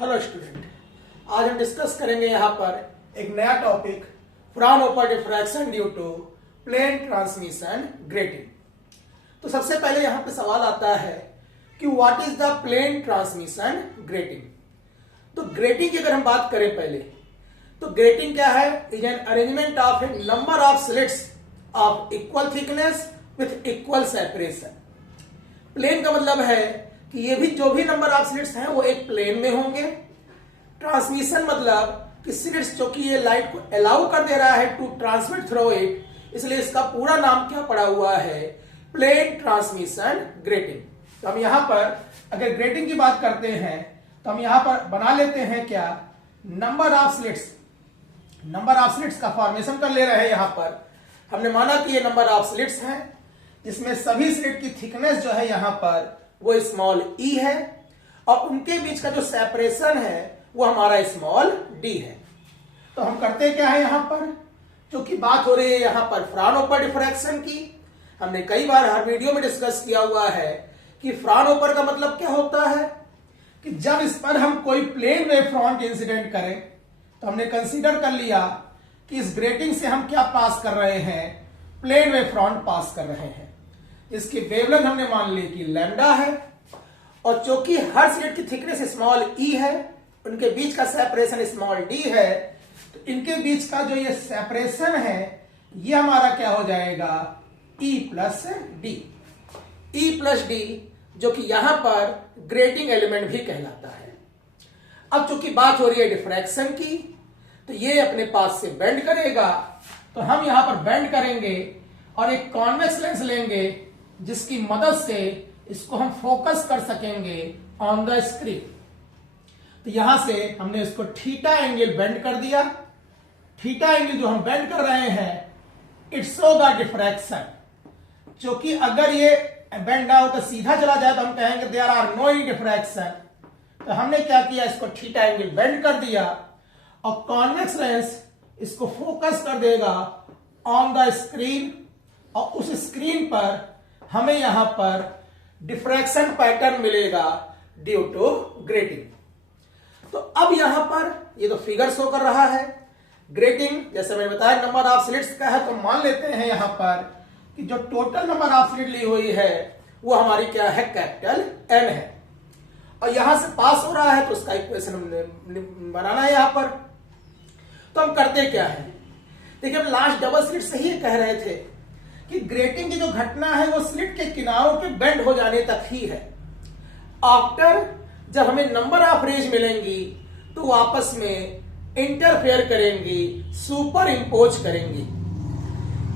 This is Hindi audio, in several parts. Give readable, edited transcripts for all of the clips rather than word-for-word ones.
हेलो स्टूडेंट, आज हम डिस्कस करेंगे यहाँ पर एक नया topic Fraunhofer diffraction due to plane transmission grating. तो सबसे पहले यहाँ पे सवाल आता है कि what is the plane transmission grating. तो ग्रेटिंग की अगर हम बात करें पहले, तो ग्रेटिंग क्या है? Is an arrangement of a number of slits of equal thickness with equal separation. Plane का मतलब है कि ये भी जो भी नंबर ऑफ स्लिट्स हैं वो एक प्लेन में होंगे। ट्रांसमिशन मतलब कि स्लिट्स जो कि ये लाइट को अलाउ कर दे रहा है टू ट्रांसमिट थ्रू इट, इसलिए इसका पूरा नाम क्या पड़ा हुआ है? Plane transmission grating. तो हम यहां पर अगर ग्रेटिंग की बात करते हैं तो हम यहां पर बना लेते हैं क्या? Number of slits. Number of slits का फॉर्मेशन कर ले रहे हैं। यहां पर हमने माना कि ये नंबर ऑफ स्लिट्स हैं जिसमें सभी स्लिट की थिकनेस जो है यहां पर वो स्मॉल ई है और उनके बीच का जो सेपरेशन है वो हमारा स्मॉल डी है। तो हम करते क्या है यहां पर, क्योंकि बात हो रही है यहां पर फ्राउनहोफर डिफ्रैक्शन की। हमने कई बार हर वीडियो में डिस्कस किया हुआ है कि फ्राउनहोफर का मतलब क्या होता है कि जब इस पर हम कोई प्लेन वेव फ्रंट इंसिडेंट करें तो हमने कंसीडर कर लिया कि इस ग्रेटिंग से हम क्या पास कर रहे हैं? प्लेन वेव फ्रंट पास कर रहे हैं। इसकी वेवलेंथ हमने मान ली कि लैम्डा है और चूंकि हर स्लिट की थिकनेस स्मॉल ई है, उनके बीच का सेपरेशन स्मॉल डी है, तो इनके बीच का जो ये सेपरेशन है ये हमारा क्या हो जाएगा? E plus D. E plus D जो कि यहां पर ग्रेटिंग एलिमेंट भी कहलाता है। अब चूंकि बात हो रही है डिफ्रैक्शन की, तो ये अपने पास से बेंड करेगा, तो हम यहां पर बेंड करेंगे और एक कॉन्वेक्स लेंस लेंगे जिसकी मदद से इसको हम फोकस कर सकेंगे ऑन द स्क्रीन। तो यहां से हमने इसको थीटा एंगल बेंड कर दिया। थीटा एंगल जो हम बेंड कर रहे हैं इट शो द डिफ्रैक्शन। क्योंकि अगर ये बेंड ना हो तो सीधा चला जाए तो हम कहेंगे there are no any diffraction. तो हमने क्या किया? इसको थीटा एंगल बेंड कर दिया और कॉन्वेक्स लेंस इसको फोकस कर देगा ऑन द स्क्रीन और उस स्क्रीन पर हमें यहां पर डिफ्रैक्शन पैटर्न मिलेगा ड्यू टू ग्रेटिंग। तो अब यहां पर ये तो फिगर शो कर रहा है। ग्रेटिंग जैसे मैंने बताया नंबर ऑफ स्लिट्स का है, तो मान लेते हैं यहां पर कि जो टोटल नंबर ऑफ स्लिट ली हुई है वो हमारी क्या है? कैपिटल एन है। और यहां से पास हो रहा है तो उसका इक्वेशन बनाना है यहां पर। तो हम करते क्या है? देखिए, हम लास्ट डबल स्लिट से ही कह रहे थे कि ग्रेटिंग की जो घटना है वो स्लिट के किनारों के बेंड हो जाने तक ही है। आफ्टर जब हमें नंबर ऑफ रेज मिलेंगी तो वो आपस में इंटरफेयर करेंगी, सुपर इंपोज करेंगी।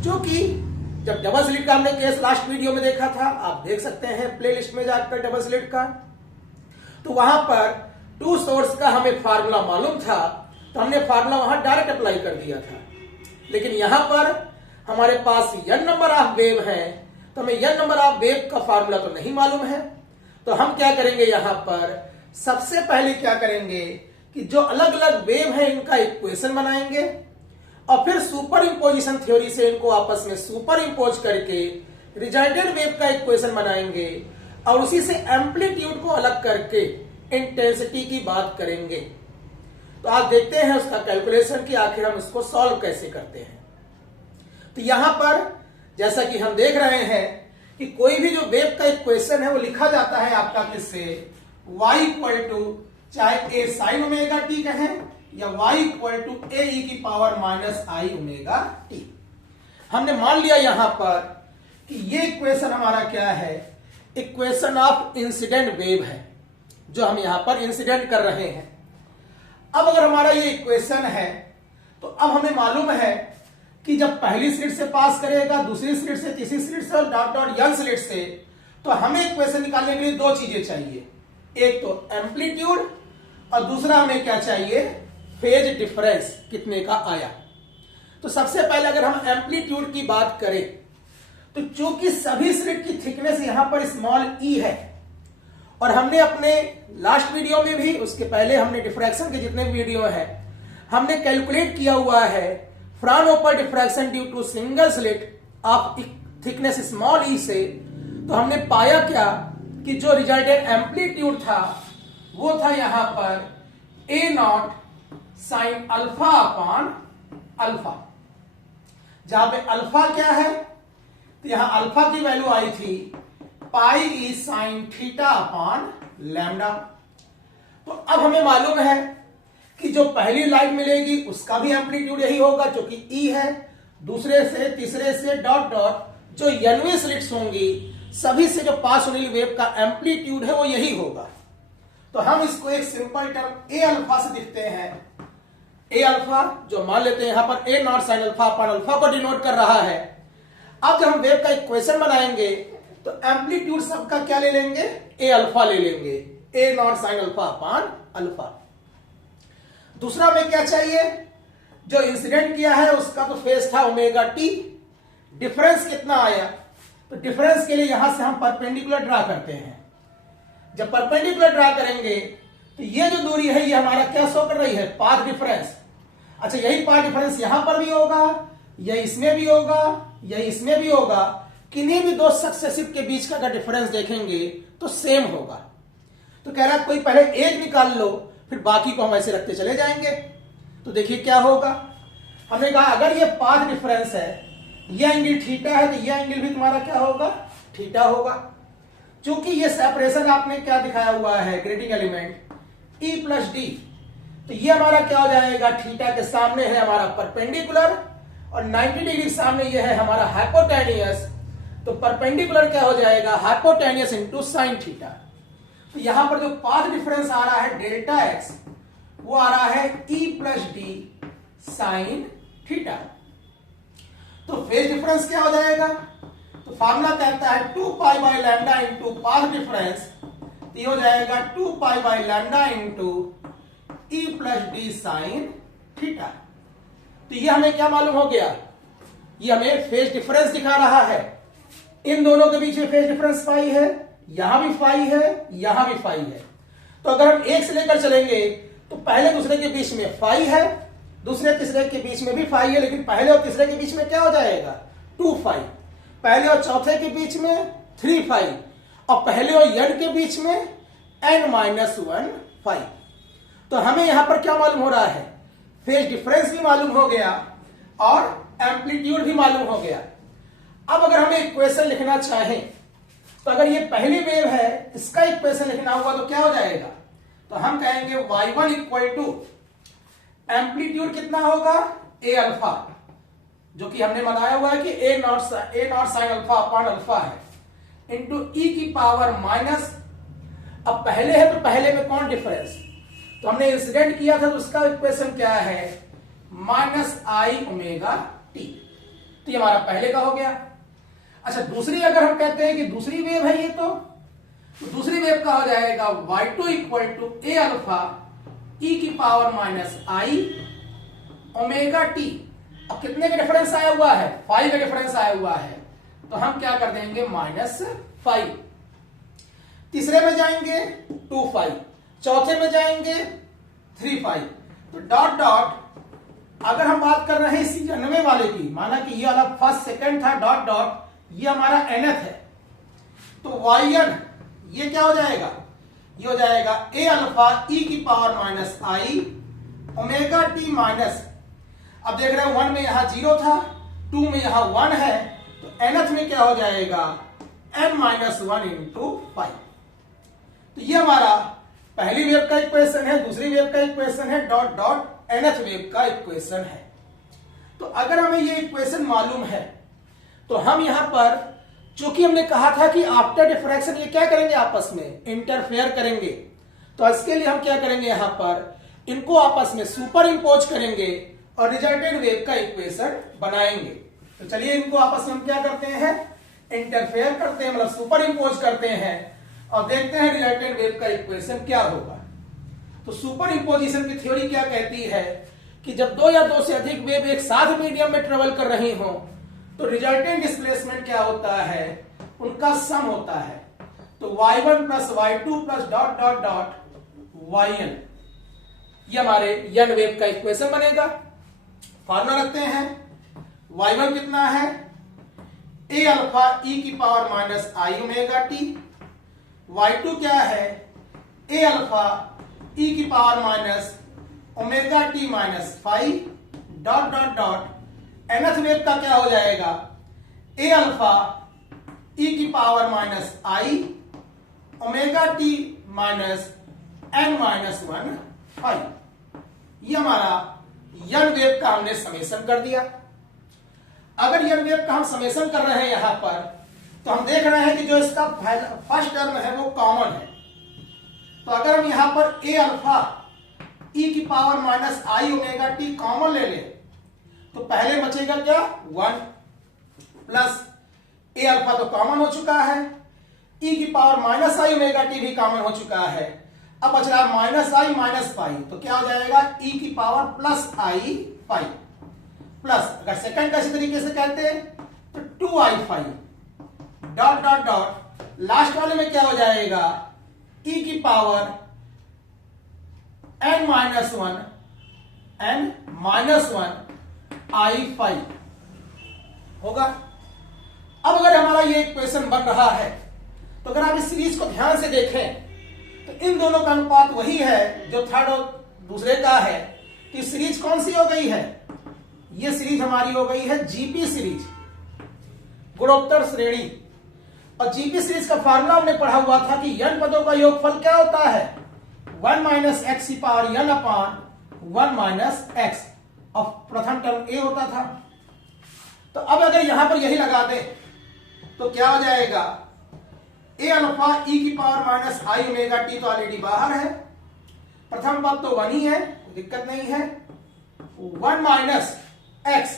जो कि जब डबल स्लिट का हमने केस लास्ट वीडियो में देखा था, आप देख सकते हैं प्लेलिस्ट में जाकर डबल स्लिट का, तो वहां पर टू सोर्स का हमें फार्मूला मालूम था, तो हमने फार्मूला वहां डायरेक्ट अप्लाई कर दिया था। लेकिन यहां पर हमारे पास n नंबर ऑफ वेव है, तो हमें n नंबर ऑफ वेव का फार्मूला तो नहीं मालूम है। तो हम क्या करेंगे? यहां पर सबसे पहले क्या करेंगे कि जो अलग अलग वेव है इनका इक्वेशन बनाएंगे और फिर सुपर इंपोजिशन थ्योरी से इनको आपस में सुपर इंपोज करके रिजल्टेंट वेव का इक्वेशन बनाएंगे और उसी से एम्पलीट्यूड को अलग करके इंटेंसिटी की बात करेंगे। तो आज देखते हैं उसका कैलकुलेशन कि आखिर हम इसको सॉल्व कैसे करते हैं। तो यहां पर जैसा कि हम देख रहे हैं कि कोई भी जो वेव का इक्वेशन है वो लिखा जाता है आपका किससे? y इक्वल टू चाहे a साइन ओमेगा टी कहें या y equal to a e की power minus i omega t. हमने मान लिया यहां पर कि ये इक्वेशन हमारा क्या है? इक्वेशन ऑफ इंसिडेंट वेव है जो हम यहां पर इंसिडेंट कर रहे हैं। अब अगर हमारा ये इक्वेशन है तो अब हमें मालूम है कि जब पहली स्लिट से पास करेगा, दूसरी स्लिट से, तीसरी स्लिट से और डॉट डॉट n स्लिट से, तो हमें इक्वेशन निकालने के लिए दो चीजें चाहिए। एक तो एम्पलीट्यूड और दूसरा हमें क्या चाहिए? फेज डिफरेंस कितने का आया। तो सबसे पहले अगर हम एम्पलीट्यूड की बात करें तो चूंकि सभी स्लिट की थिकनेस यहां पर स्मॉल ई है और हमने अपने लास्ट वीडियो में भी, उसके पहले हमने डिफ्रैक्शन के जितने वीडियो है हमने कैलकुलेट किया हुआ है Fraunhofer diffraction due to single slit of thickness small e से। तो हमने पाया क्या कि जो रिजल्टेंट एम्पलीट्यूड था वो था यहां पर A naught sine alpha upon alpha. जहां पे अल्फा क्या है, तो यहां अल्फा की वैल्यू आई थी पाई ई साइन थीटा अपॉन लैम्डा। तो अब हमें मालूम है कि जो पहली लाइन मिलेगी उसका भी एम्पलीट्यूड यही होगा जो कि ई है, दूसरे से तीसरे से डॉट डॉट जो nवीं स्लिट्स होंगी सभी से जो पास होने वाली वेव का एम्पलीट्यूड है वो यही होगा। तो हम इसको एक सिंपल टर्म ए अल्फा से लिखते हैं। ए अल्फा जो मान लेते हैं यहां पर A naught sine alpha upon alpha को डिनोट कर रहा है। अब जब हम वेव का इक्वेशन बनाएंगे तो एम्पलीट्यूड सबका क्या ले लेंगे, ए अल्फा ले लेंगे, A naught sine alpha upon alpha. दूसरा हमें क्या चाहिए, जो इंसिडेंट किया है उसका तो फेज था ओमेगा टी, डिफरेंस कितना आया, तो डिफरेंस के लिए यहां से हम परपेंडिकुलर ड्रा करते हैं। जब परपेंडिकुलर ड्रा करेंगे तो ये जो दूरी है ये हमारा क्या शो कर रही है, पाथ डिफरेंस। अच्छा, यही पाथ डिफरेंस यहां पर भी होगा, या इसमें भी होगा, या इसमें भी होगा। किन्हीं भी दो सक्सेसिव के बीच का अगर डिफरेंस देखेंगे तो सेम होगा। तो कह रहा है कोई पहले एक निकाल लो फिर बाकी को हम ऐसे रखते चले जाएंगे। तो देखिए क्या होगा, हमने कहा अगर ये पाथ डिफरेंस है, ये एंगल थीटा है, तो ये एंगल भी तुम्हारा क्या होगा, थीटा होगा। चूंकि ये सेपरेशन आपने क्या दिखाया हुआ है, grating element E plus D, तो ये हमारा क्या हो जाएगा, थीटा के सामने है हमारा परपेंडिकुलर और 90 डिग्री के सामने ये है हमारा हाइपोटेनियस। तो परपेंडिकुलर क्या हो जाएगा, हाइपोटेनियस इंटू साइन थीटा। तो यहां पर जो पाथ डिफरेंस आ रहा है डेल्टा एक्स, वो आ रहा है E plus d sine theta. तो फेज डिफरेंस क्या हो जाएगा, तो फार्मूला कहता है 2 pi by lambda into path difference, ये हो जाएगा 2 pi by lambda into E plus d sine theta. तो ये हमें क्या मालूम हो गया, ये हमें फेज डिफरेंस दिखा रहा है। इन दोनों के बीच में फेज डिफरेंस फाई है, यहां भी फाई है, यहां भी फाई है। तो अगर हम एक से लेकर चलेंगे तो पहले दूसरे के बीच में फाई है, दूसरे तीसरे के बीच में भी फाई है, लेकिन पहले और तीसरे के बीच में क्या हो जाएगा, 2 फाई। पहले और चौथे के बीच में 3 फाई, और पहले और n के बीच में n-1 फाई। तो हमें यहां पर क्या मालूम हो रहा है, फेज डिफरेंस भी मालूम हो गया और एम्पलीट्यूड भी मालूम हो गया। अब अगर हमें इक्वेशन लिखना चाहें तो अगर ये पहली वेव है, इसका इक्वेशन लिखना हुआ तो क्या हो जाएगा, तो हम कहेंगे y1 इक्वल टू एम्पलीट्यूड कितना होगा, ए अल्फा, जो कि हमने बताया हुआ है कि A naught sine alpha upon alpha है, इंटू ई की पावर माइनस। अब पहले है तो पहले में कौन डिफरेंस, तो हमने इंसिडेंट किया था तो उसका इक्वेशन क्या है, माइनस आई ओमेगा टी। तो ये हमारा पहले का हो गया। अच्छा, दूसरी अगर हम कहते हैं कि दूसरी वेव है ये, तो दूसरी वेव का हो जाएगा y2 equal to A alpha e की power minus i omega t. अब कितने का डिफरेंस आया हुआ है, 5 का डिफरेंस आया हुआ है, तो हम क्या कर देंगे, -5। तीसरे में जाएंगे 2 5, चौथे में जाएंगे 3 5। तो डॉट डॉट अगर हम बात कर रहे हैं इसी 99 वाले की, माना कि ये वाला फर्स्ट सेकंड था, डॉट डॉट ये हमारा nth है, तो yn ये क्या हो जाएगा, ये हो जाएगा ए अल्फा ई की power minus i omega t minus. अब देख रहे हैं 1 में यहां 0 था, 2 में यहां 1 है, तो nth में क्या हो जाएगा, n-1 इंटू 5। तो ये हमारा पहली वेव का इक्वेशन है, दूसरी वेव का इक्वेशन है, डॉट डॉट nth वेव का इक्वेशन है। तो अगर हमें ये इक्वेशन मालूम है तो हम यहां पर, चूंकि हमने कहा था कि आफ्टर डिफ्रैक्शन ये क्या करेंगे, आपस में इंटरफेयर करेंगे, तो इसके लिए हम क्या करेंगे, यहां पर इनको आपस में सुपर इंपोज करेंगे और रिजल्टेंट वेव का इक्वेशन बनाएंगे। तो चलिए इनको आपस में हम क्या करते हैं, इंटरफेयर करते हैं, मतलब सुपर इंपोज करते हैं और देखते हैं रिजल्टेंट वेव का इक्वेशन क्या होगा। तो सुपर इंपोजिशन की थ्योरी क्या कहती है कि जब 2 या 2 से अधिक वेव एक साथ मीडियम में ट्रेवल कर रही हो तो रिजल्टेंट डिस्प्लेसमेंट क्या होता है, उनका सम होता है। तो y1 plus y2 plus dot dot dot yn, ये हमारे यन वेव का इक्वेशन बनेगा। फॉर्मूला रखते हैं, y1 कितना है, ए अल्फा ई की power minus i omega t, y2 क्या है, ए अल्फा e की power minus omega t minus five dot dot dot nth wave का क्या हो जाएगा a अल्फा e की power minus i omega t minus n minus one five. ये हमारा यन वेव का हमने समेशन कर दिया। अगर यन वेव का हम समेशन कर रहे हैं यहां पर, तो हम देख रहे हैं कि जो इसका फर्स्ट टर्म है वो कॉमन है। तो अगर हम यहां पर a अल्फा e की power minus i omega T common ले ले, तो पहले बचेगा क्या 1 प्लस a अल्फा तो कॉमन हो चुका है, e की power minus i omega T भी कॉमन हो चुका है। अब बच रहा है माइनस आई माइनस फाइव, तो क्या हो जाएगा e की पावर प्लस आई फाइव प्लस, अगर सेकंड का इसी तरीके से कहते हैं तो 2i5 dot dot dot last वाले में क्या हो जाएगा e की power n minus one i5 होगा। अब अगर हमारा ये इक्वेशन बन रहा है, तो अगर आप इस सीरीज को ध्यान से देखें तो इन दोनों का अनुपात वही है जो थर्ड और दूसरे का है। तो सीरीज कौन सी हो गई है? ये सीरीज हमारी हो गई है जीपी सीरीज, गुणोत्तर श्रेणी। और जीपी सीरीज का फार्मूला हमने पढ़ा हुआ था कि n पदों का योगफल क्या होता है 1 माइनस एक्स की पावर n अपान 1 माइनस एक्स, और प्रथम टर्म a होता था। तो अब अगर यहां पर यही लगा दें तो क्या हो जाएगा a अल्फा e की power minus i omega T तो ऑलरेडी बाहर है, प्रथम पद तो 1 ही है, दिक्कत नहीं है। 1 माइनस एक्स,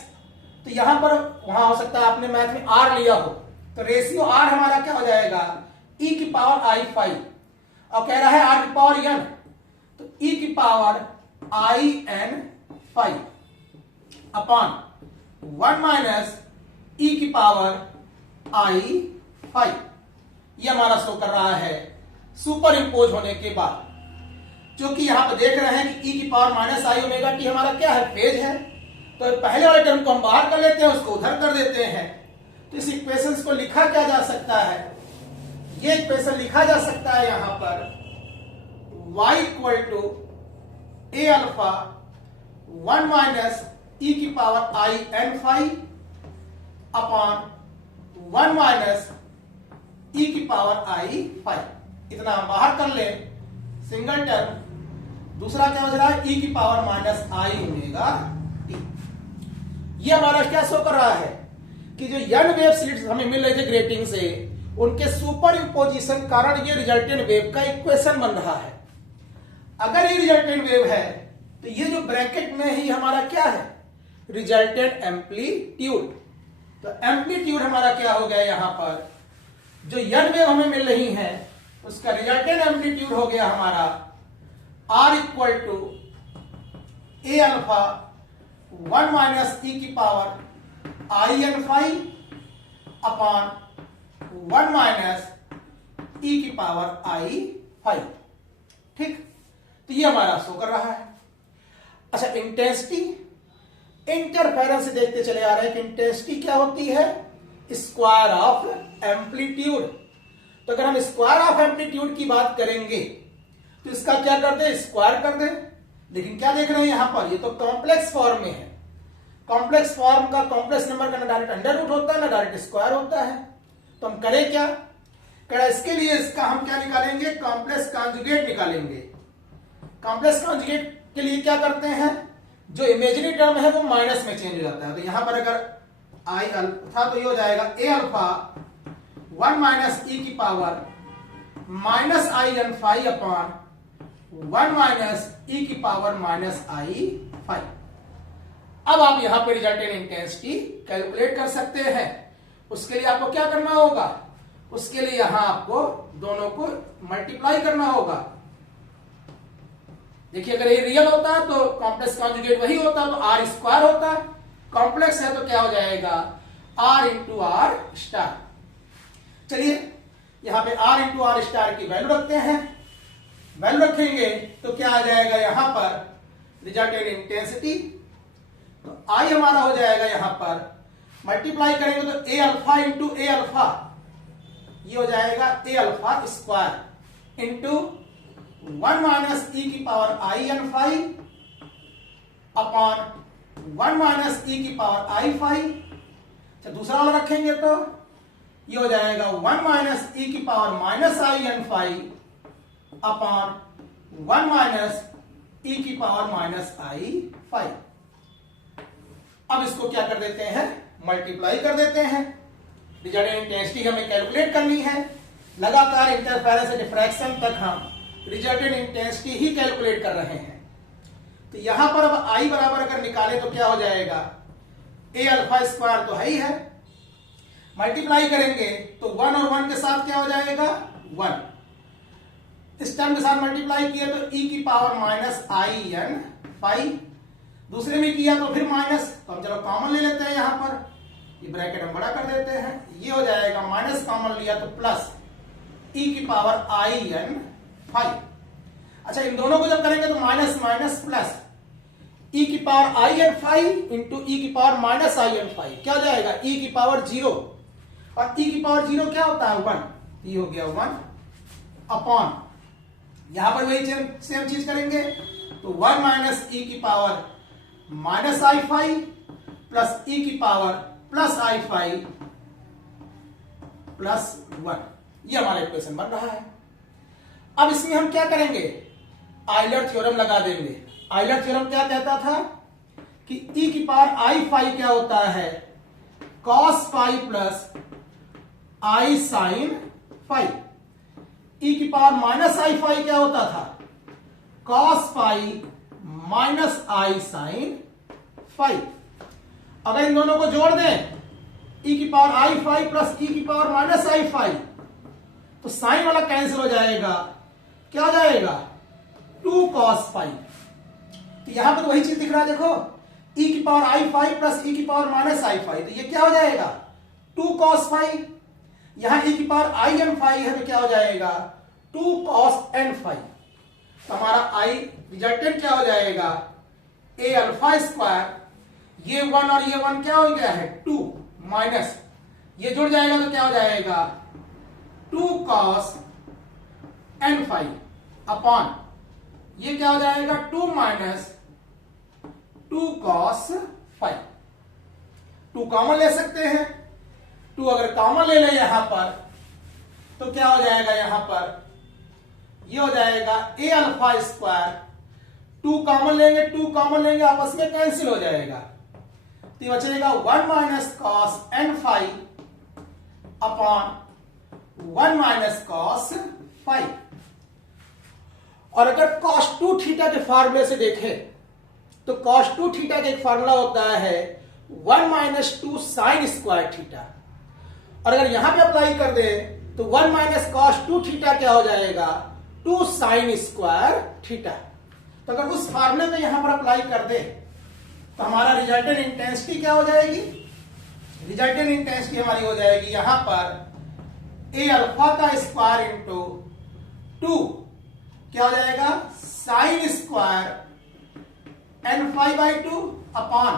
तो यहां पर वहां हो सकता है आपने मैथ में r लिया हो, तो रेशियो r हमारा क्या हो जाएगा e की पावर आई फाइव, और कह रहा है r की पावर n, तो e की power i n five upon 1 minus e की पावर आई फाइव। ये हमारा शो कर रहा है सुपर इंपोज होने के बाद, जो कि यहां पर देख रहे हैं कि e की power minus i omega T हमारा क्या है फेज है। तो पहले वाले टर्म को हम बाहर कर लेते हैं, उसको उधर कर देते हैं। तो इस इक्वेशन को लिखा क्या जा सकता है, ये इक्वेशन लिखा जा सकता है यहां पर y equal to a alpha 1 minus e की power i n five upon 1 minus e की पावर आई फाइव। इतना हम बाहर कर ले, सिंगल टर्म। दूसरा क्या बच रहा है e की power minus i omega T. ये हमारा क्या शो कर रहा है कि जो यन वेव सीरीज हमें मिल रही थी ग्रेटिंग से, उनके सुपर इंपोजिशन कारण ये रिजल्टेंट वेव का इक्वेशन बन रहा है। अगर ये रिजल्टेंट वेव है तो ये जो ब्रैकेट में ही हमारा क्या है रिजल्टेंट एम्पलीट्यूड। तो एम्पलीट्यूड हमारा क्या हो गया यहां पर, जो यन वेव हमें मिल रही है उसका रिजल्टेंट एम्पलीट्यूड हो गया हमारा r equal to a alpha 1 minus e की power i n five upon 1 minus e की पावर आई फाइव। ठीक, तो ये हमारा शो कर रहा है। अच्छा, इंटेंसिटी इंटरफेरेंस से देखते चले आ रहे हैं कि इंटेंसिटी क्या होती है स्क्वायर ऑफ एम्पलीट्यूड। तो अगर हम स्क्वायर ऑफ एम्पलीट्यूड की बात करेंगे तो इसका क्या कर दे स्क्वायर कर दे, लेकिन क्या देख रहे हैं यहां पर, ये तो कॉम्प्लेक्स फॉर्म में है। कॉम्प्लेक्स फॉर्म का कॉम्प्लेक्स नंबर का ना डायरेक्ट अंडर रूट होता है ना डायरेक्ट स्क्वायर होता है। तो हम करें क्या, करें इसके लिए इसका हम क्या निकालेंगे कॉम्प्लेक्स कॉन्जुगेट निकालेंगे। कॉम्प्लेक्स कॉन्जुगेट के लिए क्या करते हैं, जो इमेजिनरी टर्म है वो माइनस में चेंज हो जाता है। तो यहां पर अगर आई अल्फा तो ये हो जाएगा a अल्फा 1 माइनस e की power minus i n five upon 1 minus e की पावर माइनस आई फाइव। अब आप यहां पे रिजल्टेंट इंटेंसिटी कैलकुलेट कर सकते हैं। उसके लिए आपको क्या करना होगा, उसके लिए यहां आपको दोनों को मल्टीप्लाई करना होगा। देखिए, अगर ये रियल होता है तो कॉम्प्लेक्स कॉन्जुगेट वही होता है, तो आर स्क्वायर होता है। कॉम्प्लेक्स है तो क्या हो जाएगा आर इंटू आर स्टार। चलिए यहां पे आर इंटू आर स्टार की वैल्यू रखते हैं। वैल्यू रखेंगे तो क्या आ जाएगा यहां पर रिजल्टेंट इंटेंसिटी। तो आई हमारा हो जाएगा यहां पर मल्टीप्लाई करेंगे तो A alpha into A alpha, ये हो जाएगा A alpha square into 1 minus e की power i n phi upon 1 minus e की पावर आई फाई। अच्छा दूसरा वाला रखेंगे तो ये हो जाएगा 1 माइनस ई की power minus i n phi upon 1 minus e की पावर माइनस आई फाई। अब इसको क्या कर देते हैं, मल्टीप्लाई कर देते हैं। रिजल्टेंट इंटेंसिटी हमें कैलकुलेट करनी है। लगातार इंटरफेरेंस से डिफ्रैक्शन तक हम रिजल्टेंट इंटेंसिटी ही कैलकुलेट कर रहे हैं। तो यहां पर अब आई बराबर अगर निकाले तो क्या हो जाएगा, ए अल्फा स्क्वायर तो है ही है, मल्टीप्लाई करेंगे तो 1 और 1 के साथ क्या हो जाएगा 1। इस टर्म के साथ मल्टीप्लाई किया तो ई की power minus i n phi, दूसरे में किया तो फिर माइनस, तो हम चलो कॉमन ले लेते हैं यहां पर, ये ब्रैकेट हम बड़ा कर देते हैं, ये हो जाएगा माइनस कॉमन लिया तो प्लस ई की पावर आई एन फाई। अच्छा इन दोनों को जब करेंगे तो माइनस माइनस प्लस ई की power i n phi into e की power minus i n phi, क्या हो जाएगा ई की पावर 0, और ई की पावर 0 क्या होता है 1, ये हो गया 1 अपॉन, यहां पर वही सेम चीज करेंगे तो 1 माइनस ई की पावर माइनस आई फाई प्लस ई की पावर प्लस आई फाई प्लस 1, ये हमारा इक्वेशन बन रहा है। अब इसमें हम क्या करेंगे, आइलर थ्योरम लगा देंगे। आइलर थ्योरम क्या कहता था कि ई की पावर आई फाई क्या होता है कॉस फाई प्लस आई साइन फाई, ई की पावर माइनस आई फाई क्या होता था कॉस फाई माइनस आई साइन फाई। अगर इन दोनों को जोड़ दें ई की पावर आई फाई प्लस ई की पावर माइनस आई फाई, तो साइन वाला कैंसिल हो जाएगा, क्या हो जाएगा 2 cos फाई। तो यहां पर वही चीज दिख रहा है, देखो ई की पावर आई फाई प्लस ई की पावर माइनस आई फाई, तो ये क्या हो जाएगा 2 cos फाई। यहां ई की पावर आई एन फाई है तो क्या हो जाएगा 2 cos एन फाई। तो हमारा आई रिजल्टेंट क्या हो जाएगा ए अल्फा स्क्वायर, ये 1 और ये 1 क्या हो गया है 2 माइनस, ये जुड़ जाएगा तो क्या हो जाएगा 2 cos एन फाई अपॉन, ये क्या हो जाएगा 2 माइनस 2 cos फाई। 2 कॉमन ले सकते हैं, 2 अगर कॉमन ले लें यहां पर तो क्या हो जाएगा, यहां पर ये हो जाएगा ए अल्फा स्क्वायर, 2 कॉमन लेंगे, 2 कॉमन लेंगे आपस में कैंसिल हो जाएगा, तो ये बचेगा 1 minus cos n phi upon 1 minus cos phi. और अगर cos 2 थीटा के फार्मूले से देखें तो cos 2 थीटा का एक फार्मूला होता है 1 माइनस 2 साइन स्क्वायर थीटा, और अगर यहां पे अप्लाई कर दे तो 1 माइनस cos 2 थीटा क्या हो जाएगा 2 साइन स्क्वायर थीटा। तो अगर उस फार्मूले को यहां पर अप्लाई कर दे तो हमारा रिजल्टेंट इंटेंसिटी क्या हो जाएगी, रिजल्टेंट इंटेंसिटी हमारी हो जाएगी यहां पर ए अल्फा का स्क्वायर इंटू 2 क्या हो जाएगा sine square n phi by 2 upon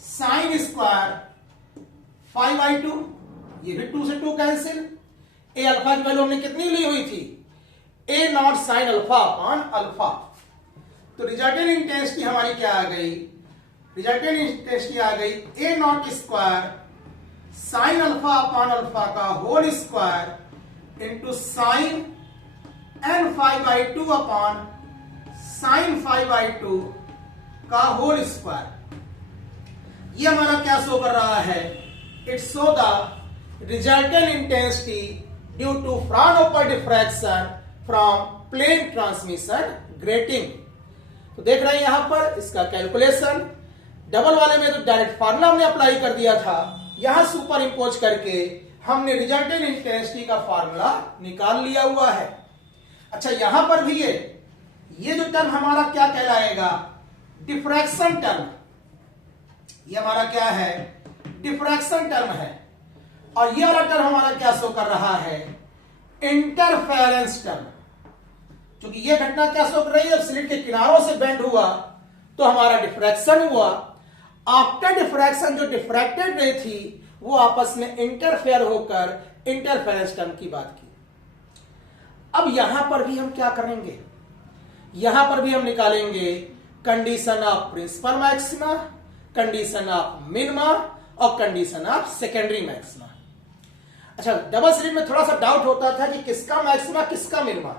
sine square phi by 2, ये भी 2 से 2 कैंसिल, ए अल्फा की वैल्यू हमने कितनी ली हुई थी A naught sine alpha upon alpha. तो रिजल्टेंट इंटेंसिटी हमारी क्या आ गई, रिजल्टेंट इंटेंसिटी आ गई A naught square sine alpha upon alpha का whole square into sine N phi by 2 upon sine phi by 2 का होल स्क्वायर। ये हमारा क्या शो कर रहा है, it show the resultant intensity due to Fraunhofer diffraction from plane transmission grating. तो देख रहे हैं यहां पर इसका कैलकुलेशन, डबल वाले में तो डायरेक्ट फार्मूला हमने अप्लाई कर दिया था, यहां सुपर इंपोज करके हमने रिजल्टेंट इंटेंसिटी का फार्मूला निकाल लिया हुआ है। अच्छा यहां पर भी ये जो टर्म हमारा क्या कहलाएगा डिफ्रैक्शन टर्म, ये हमारा क्या है डिफ्रैक्शन टर्म है, और ये वाला टर्म हमारा क्या शो कर रहा है इंटरफेरेंस टर्म। क्योंकि ये घटना क्या शो कर रही है, स्लिट के किनारों से बेंड हुआ तो हमारा डिफ्रैक्शन हुआ, आफ्टर डिफ्रैक्शन जो डिफ्रैक्टेड रे थी वो आपस में इंटरफेयर होकर इंटरफेरेंस टर्म की बात की। अब यहां पर भी हम क्या करेंगे, यहां पर भी हम निकालेंगे condition of principal maxima, condition of minima और कंडीशन ऑफ सेकेंडरी मैक्सिमा। अच्छा, डबल स्लिट में थोड़ा सा डाउट होता था कि किसका मैक्सिमा किसका मिनिमा,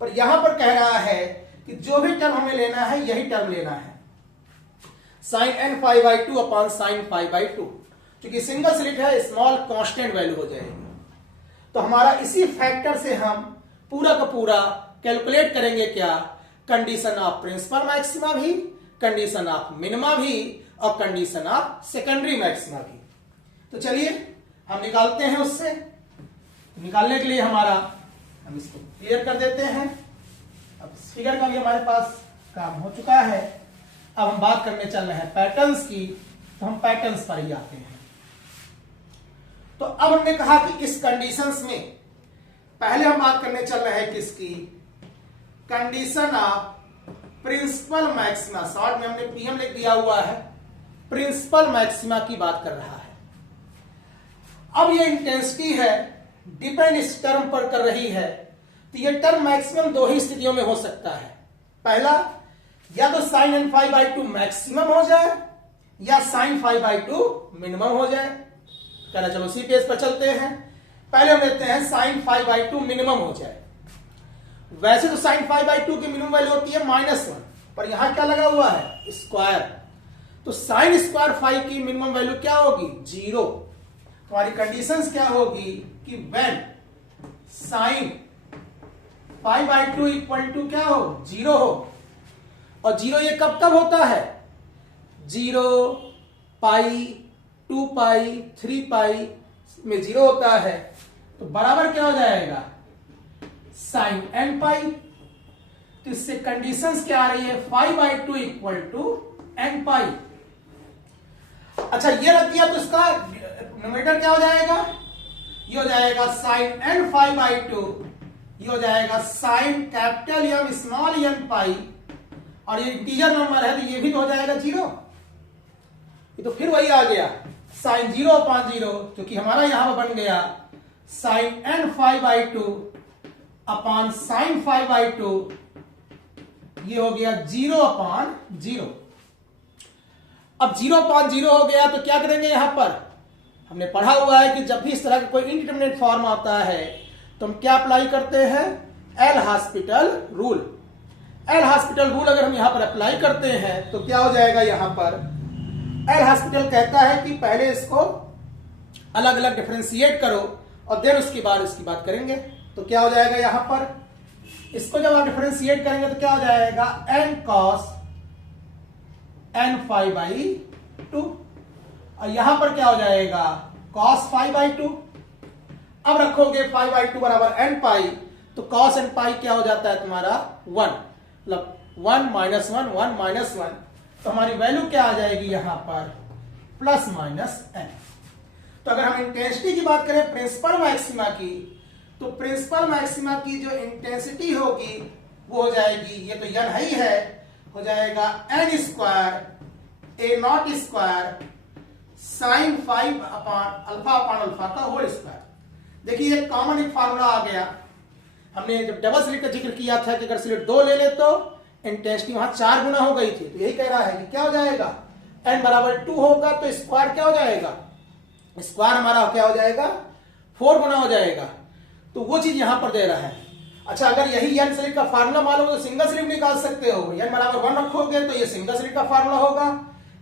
पर यहां पर कह रहा है कि जो भी टर्म हमें लेना है यही टर्म लेना है, sine n five by two upon sine five by two. क्योंकि सिंगल स्लिट है, स्मॉल कांस्टेंट वैल्यू हो जाएगी। तो हमारा इसी फैक्टर से हम पूरा का पूरा कैलकुलेट करेंगे क्या, कंडीशन ऑफ प्रिंसिपल मैक्सिमा भी, कंडीशन ऑफ मिनिमा भी और कंडीशन ऑफ सेकेंडरी मैक्सिमा भी। तो चलिए हम निकालते हैं उससे। निकालने के लिए हमारा हम इसको क्लियर कर देते हैं। अब फिगर का भी हमारे पास काम हो चुका है। अब हम बात करने चल रहे हैं पैटर्न्स की, तो हम पैटर्न्स पर ही आते हैं। तो अब हमने कहा कि इस कंडीशंस में पहले हम बात करने चल रहे हैं किसकी, condition of principal maxima, short में हमने पीएम लिख दिया हुआ है, प्रिंसिपल मैक्सिमा की बात कर रहा है। अब ये इंटेंसिटी है, डिपेंड इस टर्म पर कर रही है, तो ये टर्म मैक्सिमम दो ही स्थितियों में हो सकता है। पहला, या तो sine n five by two maximum हो जाए या sine five by two minimum हो जाए। कहना चलो सी पेज पर चलते हैं। पहले हम लेते हैं sine five by two minimum हो जाए। वैसे तो साइन फाइव बाई टू की मिनिमम वैल्यू होती है -1, पर यहां क्या लगा हुआ है, स्क्वायर। तो साइन स्क्वायर फाइव की मिनिमम वैल्यू क्या होगी, 0। तुम्हारी कंडीशंस क्या होगी कि when sine five by two equal to क्या हो, 0 हो। और 0 ये कब कब होता है, 0, पाई, 2 पाई, 3 पाई में 0 होता है। तो बराबर क्या हो जाएगा, साइन एन पाई। तो इससे कंडीशंस क्या आ रही है, 5/2 इक्वल टू एन पाई। अच्छा, ये रख दिया तो इसका न्यूमरेटर क्या हो जाएगा, ये हो जाएगा साइन एन 5/2, ये हो जाएगा sine capital M small n pi, और ये इंटीजर नंबर है तो ये भी तो हो जाएगा 0। ये तो फिर वही आ गया साइन 0/0, क्योंकि हमारा यहां पर बन गया साइन एन 5/2 अपॉन साइन 5/2, ये हो गया 0/0। अब 0/0 हो गया तो क्या करेंगे, यहां पर हमने पढ़ा हुआ है कि जब भी इस तरह का कोई इनडिटरमिनेट फॉर्म आता है तो हम क्या अप्लाई करते हैं, L hospital rule. L hospital rule अगर हम यहां पर अप्लाई करते हैं तो क्या हो जाएगा, यहां पर एल हॉस्पिटल कहता है कि पहले इसको अलग अलग डिफरेंशिएट करो और देन उसके बाद इसकी बात करेंगे। तो क्या हो जाएगा, यहां पर इसको जब आप डिफरेंशिएट करेंगे तो क्या हो जाएगा, एन कॉस एन 5/2, और यहां पर क्या हो जाएगा, कॉस 5/2। अब रखोगे 5/2 बराबर एन पाई, तो कॉस एन पाई क्या हो जाता है तुम्हारा 1, मतलब 1 - 1 1 - 1, तो हमारी वैल्यू क्या आ जाएगी यहां पर, ±n। तो अगर हम इंटेंसिटी की बात करें प्रिंसिपल मैक्सिमा की, तो प्रिंसिपल मैक्सिमा की जो इंटेंसिटी होगी वो हो जाएगी, ये तो n ही है, हो जाएगा n स्क्वायर ए नॉट स्क्वायर साइन 5 अल्फा का होल स्क्वायर। देखिए एक कॉमन एक फार्मूला आ गया। हमने जब डबल स्लिट का जिक्र किया था कि अगर स्लिट 2 ले ले तो इंटेंसिटी वहां 4 गुना हो गई थी, तो यही कह रहा है कि क्या हो जाएगा, n बराबर 2 होगा तो स्क्वायर क्या हो जाएगा, स्क्वायर हमारा क्या हो जाएगा, 4 गुना हो जाएगा। तो वो चीज यहां पर दे रहा है। अच्छा, अगर यही n स्लिट का फार्मूला मालूम हो तो सिंगल स्लिट निकाल सकते हो। n बराबर 1 रखोगे तो ये सिंगल स्लिट का फार्मूला होगा,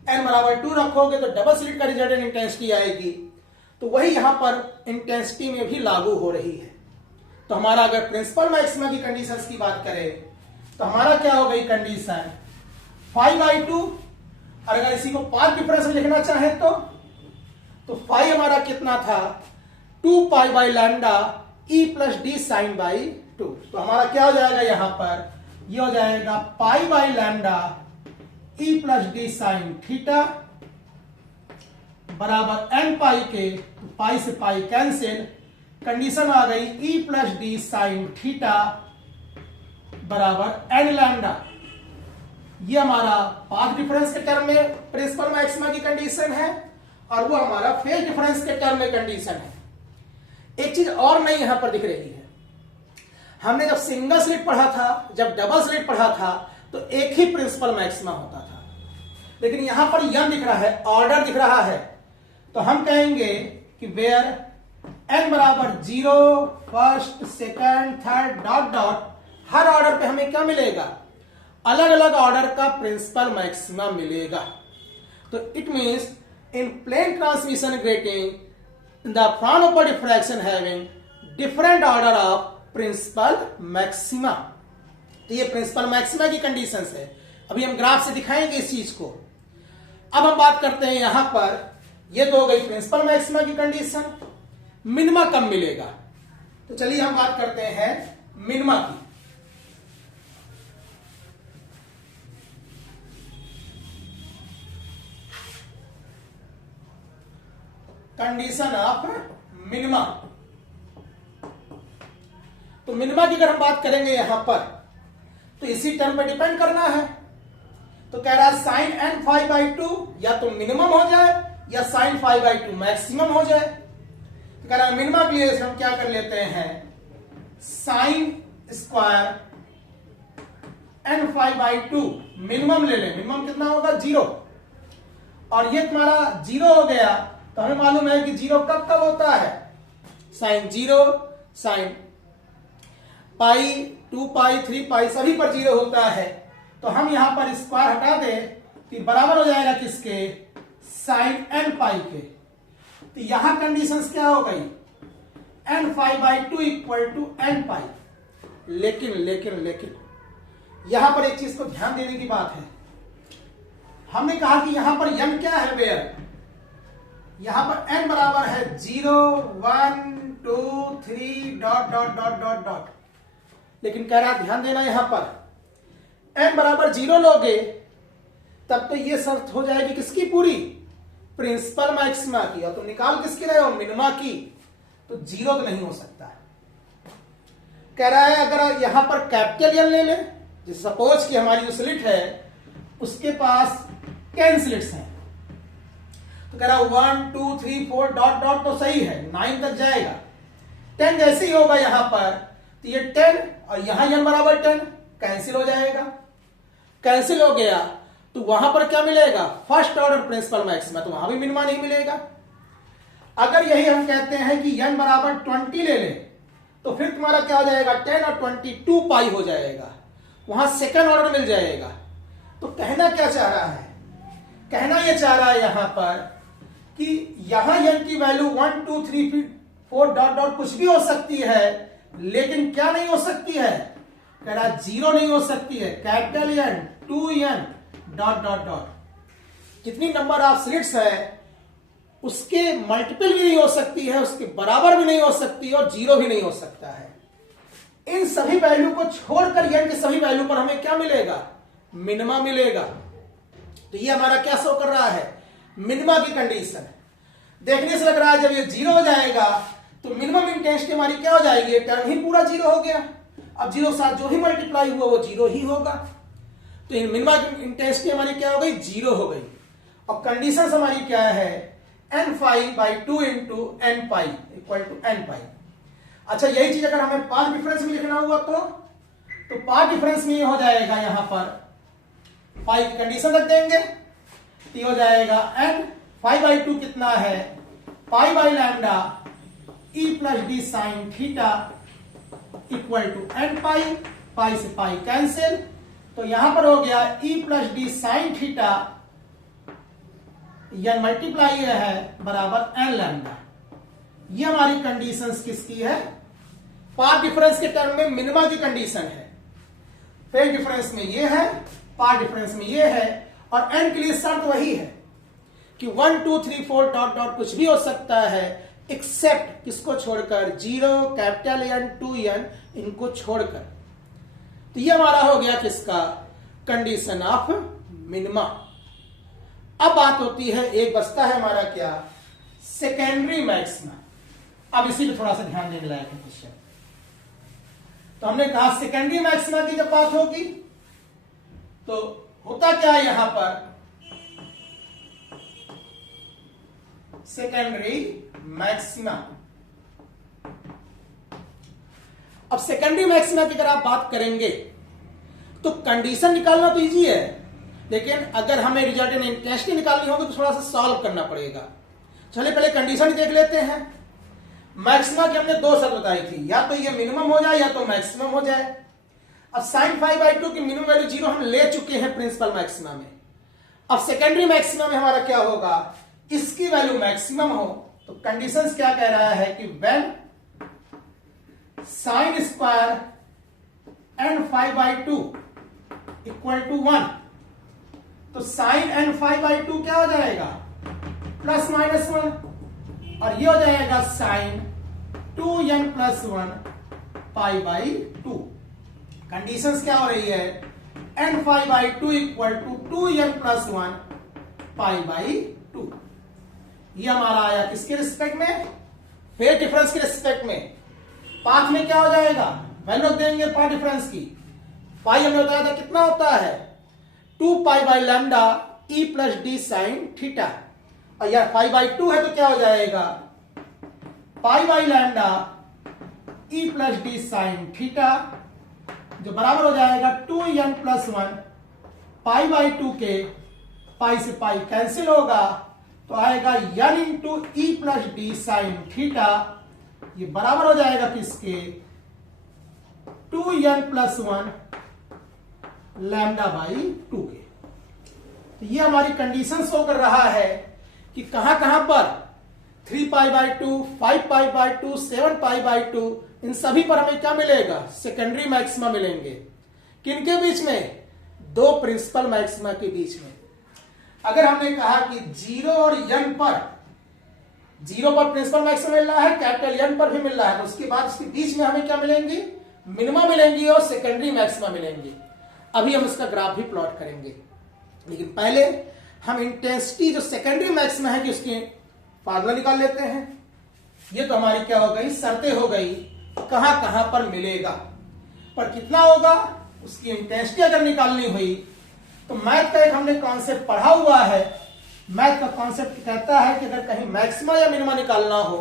n बराबर 2 रखोगे तो डबल स्लिट का रिजल्टेंट इंटेंसिटी आएगी। तो वही यहां पर इंटेंसिटी में भी लागू हो रही है। तो हमारा अगर प्रिंसिपल मैक्सिमा की कंडीशंस की बात करें तो हमारा क्या हो गई कंडीशन, 5/2। और अगर इसी को पार्ट डिफरेंस में लिखना चाहे तो 5 हमारा कितना था, 2 pi by lambda e plus d sine by 2। तो हमारा क्या हो जाएगा यहां पर, ये हो जाएगा पाई by lambda e plus d sine theta बराबर एन पाई के, तो पाई से पाई कैंसिल, कंडीशन आ गई ई प्लस डी साइन थीटा बराबर एन लैम्डा। ये हमारा पाथ डिफरेंस के टर्म में प्रिंसिपल मैक्सिमा की कंडीशन है, और वो हमारा फेज डिफरेंस के टर्म में कंडीशन है। एक चीज और नई यहां पर दिख रही है, हमने जब सिंगल स्लिट पढ़ा था, जब डबल स्लिट पढ़ा था, तो एक ही प्रिंसिपल मैक्सिमा होता था। लेकिन यहां पर यन दिख रहा है, ऑर्डर दिख रहा है, तो हम कहेंगे कि वेयर n बराबर 0, first, second, third, dot dot, हर ऑर्डर पे हमें क्या मिलेगा? अलग अलग ऑर्डर का प्रिंसिपल मैक्सिमा मिलेगा। तो it means in plane transmission grating the Fraunhofer diffraction having different order of principal maxima. तो ये प्रिंसिपल मैक्सिमा की कंडीशंस है। अभी हम ग्राफ से दिखाएंगे इस चीज को। अब हम बात करते हैं यहां पर, ये तो हो गई प्रिंसिपल मैक्सिमा की कंडीशन। मिनिमा कब मिलेगा? तो चलिए हम बात करते हैं मिनिमा की। Condition of minima. तो मिनिमा की अगर हम बात करेंगे यहां पर, तो इसी टर्म पर डिपेंड करना है। तो कह रहा है sine n five by two या तो मिनिमम हो जाए या sine five by two maximum हो जाए। तो कह रहा है मिनिमा के लिए हम क्या कर लेते हैं, sine square n five by two minimum ले लें। मिनिमम कितना होगा? 0। और ये तुम्हारा 0 हो गया, तो हमें मालूम है कि 0 कब कब होता है? साइन 0, साइन पाई, 2 पाई, 3 पाई, सभी पर 0 होता है। तो हम यहां पर स्क्वायर हटा दें कि बराबर हो जाएगा किसके? साइन n पाई के। तो यहां कंडीशंस क्या हो गई? n five by two equal to n pi. लेकिन यहां पर एक चीज को ध्यान देने की बात है। हमने कहा कि यहां पर n क्या है? वेयर यहां पर n बराबर है 0, 1, 2, 3 dot dot dot dot dot. लेकिन कह रहा ध्यान देना, यहां पर n बराबर 0 लोगे तब तो ये शर्त हो जाएगी किसकी? पूरी प्रिंसिपल मैक्सिमा की। और तुम निकाल किसकी रहे हो? मिनिमा की। तो 0 तो नहीं हो सकता है। कह रहा है अगर यहां पर कैपिटल एन ले ले, जैसे सपोज कि हमारी जो स्लिट है उसके पास 10 स्लिट्स हैं, तो कह रहा 1, 2, 3, 4 डॉट डॉट तो सही है, 9 तक जाएगा। 10 जैसे ही होगा यहां पर, तो ये 10 और यहां n बराबर 10 कैंसिल हो जाएगा। कैंसिल हो गया तो वहां पर क्या मिलेगा? First order principal maxima. तो वहां भी मिनिमा नहीं मिलेगा। अगर यही हम कहते हैं कि n बराबर 20 ले लें, तो फिर तुम्हारा क्या हो जाएगा? 10 और 22 पाई हो जाएगा, वहां सेकंड ऑर्डर मिल जाएगा। तो कहना क्या चाह रहा है? कहना यह चाह रहा है यहां पर कि यहां n की वैल्यू 1, 2, 3, 4 डॉट डॉट कुछ भी हो सकती है, लेकिन क्या नहीं हो सकती है? कह रहा 0 नहीं हो सकती है। Capital N, 2n dot dot dot. जितनी नंबर ऑफ स्लिट्स है उसके मल्टीपल भी नहीं हो सकती है, उसके बराबर भी नहीं हो सकती और 0 भी नहीं हो सकता है। इन सभी वैल्यू को छोड़कर n के सभी वैल्यू पर हमें क्या मिलेगा? मिनिमा मिलेगा। तो ये हमारा क्या शो कर रहा है? मिनिमा की कंडीशन। देखने से लग रहा है जब ये 0 हो जाएगा तो मिनिमम इंटेंसिटी हमारी क्या हो जाएगी? टर्म ही पूरा 0 हो गया। अब 0 साथ जो ही मल्टीप्लाई हुआ वो 0 ही होगा। तो मिनिमा की इंटेंसिटी हमारी क्या हो गई? 0 हो गई। और कंडीशन हमारी क्या है? n five by two into n pi equal to n pi. अच्छा, यही चीज अगर हमें पाथ डिफरेंस में लिखना हुआ तो पाथ डिफरेंस में ये हो जाएगा, यहां पर पाई की कंडीशन रख देंगे तो ये हो जाएगा n 5/2 कितना है? Pi by lambda e plus d sine theta equal to n pi. Pi से पाई कैंसिल, तो यहां पर हो गया e plus d sine theta, यह मल्टीप्लाई है बराबर n लैम्डा। ये हमारी कंडीशंस किसकी है? पाथ डिफरेंस के टर्म में मिनिमा की कंडीशन है। फेज डिफरेंस में ये है, पाथ डिफरेंस में ये है, और n के लिए शर्त वही है कि 1, 2, 3, 4 डॉट डॉट कुछ भी हो सकता है एक्सेप्ट किसको छोड़कर? 0, कैपिटल N, 2n, इनको छोड़कर। तो ये हमारा हो गया किसका? Condition of minima. अब बात होती है, एक बचता है हमारा क्या? Secondary maxima. अब इसी पे थोड़ा सा ध्यान देने लायक है क्वेश्चन। तो हमने कहा सेकेंडरी मैक्सिमा की जब बात होगी तो होता क्या है यहां पर? Secondary maxima. अब सेकेंडरी मैक्सिमा की अगर आप बात करेंगे तो कंडीशन निकालना तो इजी है, लेकिन अगर हमें रिजल्टेंट इंटेंसिटी निकालनी होगी तो थोड़ा सा सॉल्व करना पड़ेगा। चलिए पहले कंडीशन देख लेते हैं। मैक्सिमा की हमने दो शर्त बताई थी, या तो ये मिनिमम हो जाए या तो मैक्सिमम हो जाए। अब sin 5/2 की मिनिमम वैल्यू 0 हम ले चुके हैं प्रिंसिपल मैक्सिमा में। अब सेकेंडरी मैक्सिमा में हमारा क्या होगा, इसकी वैल्यू मैक्सिमम हो तो कंडीशंस क्या कह रहा है कि when sin square n 5/2 equal to 1, तो sin n 5/2 क्या हो जाएगा, प्लस माइनस 1, और ये हो जाएगा sin 2n + 1 π/2। कंडीशंस क्या हो रही है, n 5/2 इक्वल टू 2n + 1 π/2। ये हमारा आया किसके रिस्पेक्ट में, फेज डिफरेंस के रिस्पेक्ट में। पाथ में क्या हो जाएगा, वैल्यू रख देंगे पाथ डिफरेंस की। पाई हमने बताया था कितना होता है, 2π/λ e + d sin थीटा, और यार 5/2 है तो क्या हो जाएगा, π/λ e + d sin थीटा, जो बराबर हो जाएगा 2n + 1 π/2 के, पाई से पाई कैंसिल होगा तो आएगा n × e + d sin theta, ये बराबर हो जाएगा किसके, 2n + 1 λ/2 के। तो ये हमारी कंडीशन शो कर रहा है कि कहां कहां पर 3π/2, 5π/2, 7π/2, इन सभी पर हमें क्या मिलेगा, सेकेंडरी मैक्सिमा मिलेंगे। किनके बीच में, दो प्रिंसिपल मैक्सिमा के बीच में। अगर हमने कहा कि 0 और n पर, 0 पर प्रिंसिपल मैक्सिमा मिल रहा है, कैपिटल N पर भी मिल रहा है, तो उसके बाद उसके बीच में हमें क्या मिलेंगी, मिनिमा मिलेंगी और सेकेंडरी मैक्सिमा मिलेंगी। अभी हम इसका ग्राफ भी प्लॉट करेंगे, लेकिन पहले हम इंटेंसिटी जो सेकेंडरी मैक्सिमा है कि उसकी फार्मूला निकाल लेते हैं। ये तो हमारी क्या हो गई, शर्तें हो गई कहां कहां पर मिलेगा, पर कितना होगा, उसकी इंटेंसिटी अगर निकालनी हुई तो मैथ का एक हमने कॉन्सेप्ट पढ़ा हुआ है। मैथ का कॉन्सेप्ट कहता है कि अगर कहीं मैक्सिमा या मिनिमा निकालना हो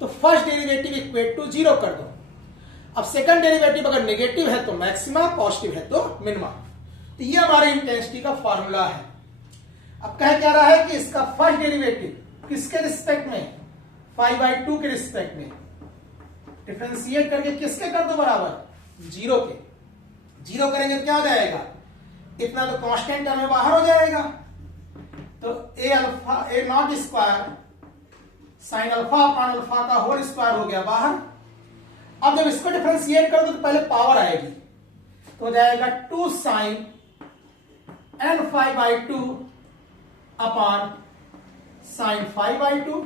तो फर्स्ट डेरिवेटिव इक्वेट टू 0 कर दो। अब सेकंड डेरिवेटिव अगर नेगेटिव है तो मैक्सिमा, पॉजिटिव है तो मिनिमा। तो ये हमारे इंटेंसिटी का फॉर्मूला है। अब कह क्या रहा है कि इसका फर्स्ट डेरिवेटिव किसके रिस्पेक्ट में, 5/2 के रिस्पेक्ट में, डिफरेंशिएट करके किसके कर दो बराबर, 0 के। 0 करेंगे तो क्या हो जाएगा, इतना तो कांस्टेंट टर्म में बाहर हो जाएगा, तो a नॉट स्क्वायर sin α/α का होल स्क्वायर हो गया बाहर। अब जब इसको डिफरेंशिएट कर दो तो पहले पावर आएगी, तो हो जाएगा 2 sin n 5/2 अपॉन sin 5/2,